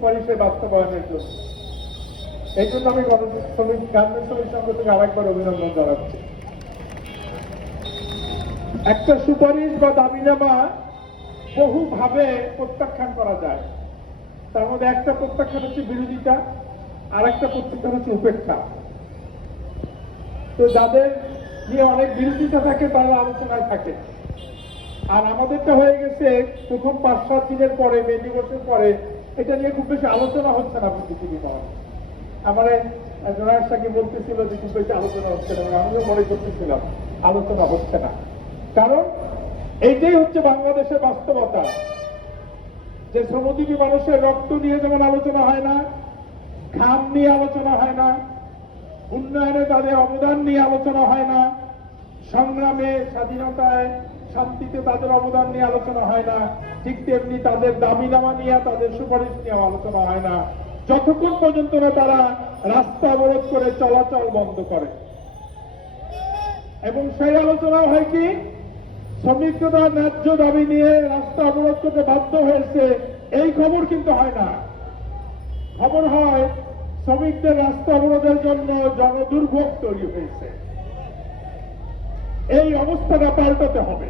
সুপারিশের বাস্তবায়নের জন্য। এই জন্য আমি গার্মেন্টস শ্রমিক সংঘ থেকে আরেকবার অভিনন্দন জানাচ্ছি। একটা সুপারিশ বা দাবিনামা বহুভাবে প্রত্যাখ্যান করা যায়। তার মধ্যে একটা প্রত্যাখ্যান হচ্ছে বিরোধিতা, আর একটা প্রত্যাখ্যান হচ্ছে উপেক্ষা। তো যাদের নিয়ে অনেক বিরোধিতা থাকে তারা আলোচনায় থাকে, আর আমাদেরটা হয়ে গেছে প্রথম 5-7 দিনের পরে, মে দিবসের পরে এটা নিয়ে খুব বেশি আলোচনা হচ্ছে না বুদ্ধিজীবী মহলে। আমার জোনায়ের সাহেব বলতেছিল যে খুব বেশি আলোচনা হচ্ছে না, আমিও মনে করতেছিলাম আলোচনা হচ্ছে না। কারণ এইটাই হচ্ছে বাংলাদেশের বাস্তবতা, যে শ্রমজীবী মানুষের রক্ত নিয়ে যেমন আলোচনা হয় না, ঘাম নিয়ে আলোচনা হয় না, উন্নয়নে তাদের অবদান নিয়ে আলোচনা হয় না, সংগ্রামে, স্বাধীনতায়, শান্তিতে তাদের অবদান নিয়ে আলোচনা হয় না, ঠিক তেমনি তাদের দাবিনামা নিয়ে, তাদের সুপারিশ নিয়ে আলোচনা হয় না, যতক্ষণ পর্যন্ত না তারা রাস্তা অবরোধ করে চলাচল বন্ধ করে। এবং সেই আলোচনা হয় কি, শ্রমিকরা ন্যায্য দাবি নিয়ে রাস্তা অবরোধ করতে বাধ্য হয়েছে, এই খবর কিন্তু হয় না। খবর হয় শ্রমিকদের রাস্তা অবরোধের জন্য জনদুর্ভোগ তৈরি হয়েছে। এই অবস্থাটা পাল্টাতে হবে।